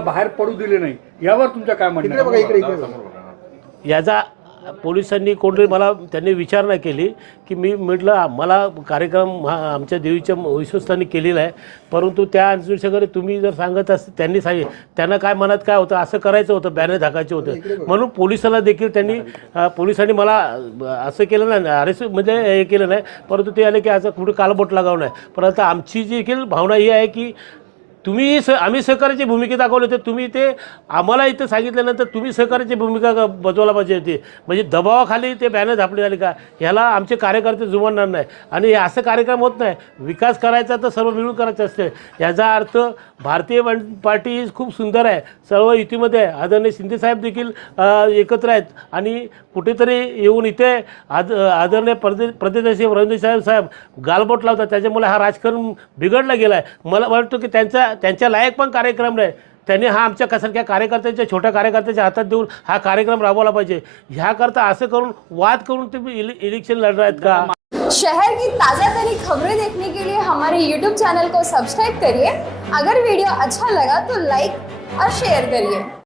बाहेर पडू दिले नाही, यावर तुमचं काय म्हणणं आहे? याचा पोलिसांनी कोणतरी मला त्यांनी विचारणा केली की मी म्हटलं मला कार्यक्रम हा आमच्या देवीच्या विश्वस्तांनी केलेला आहे, परंतु त्या अनुषंगाने तुम्ही जर सांगत असते त्यांनी त्यांना काय मनात काय होतं, असं करायचं होतं, बॅनर झाकायचे होते म्हणून पोलिसांना देखील पोलिसांनी मला असं केलं नाही, अरेस्ट म्हणजे हे केलं नाही, परंतु ते आले की असं कुठे कालबोट लागावं नाही. परंतु आमची देखील भावना ही आहे की आम्ही सहकार्याची भूमिका दाखवली होती, तुम्ही ते आम्हाला इथं सांगितल्यानंतर तुम्ही सहकार्याची भूमिका बजवायला पाहिजे होती. म्हणजे दबावाखाली ते बॅनर झापले झाले का, ह्याला आमचे कार्यकर्ते जुमानणार नाही. आणि असं कार्यक्रम होत नाही, विकास करायचा तर सर्व मिळून करायचं असते. याचा अर्थ भारतीय पार्टी खूप सुंदर आहे, सर्व युतीमध्ये आहे. आदरणीय शिंदेसाहेब देखील एकत्र आहेत आणि कुठेतरी येऊन इथे आदरणीय प्रदेश रवींद्र साहेब गालबोट लावतात, त्याच्यामुळे हा राजकारण बिघडला गेला आहे. मला वाटतं की त्यांच्या लायक पण कार्यक्रम नाही, त्यांनी हा आमच्या कार्यकर्त्यांच्या छोट्या कार्यकर्त्याच्या हातात देऊन हा कार्यक्रम राबवला पाहिजे. ह्याकरता असं करून वाद करून तुम्ही इलेक्शन लढ आहेत का? शहर की ताज़ा तरीन खबरें देखने के लिए हमारे YouTube चैनल को सब्सक्राइब करिए। अगर वीडियो अच्छा लगा तो लाइक और शेयर करिए।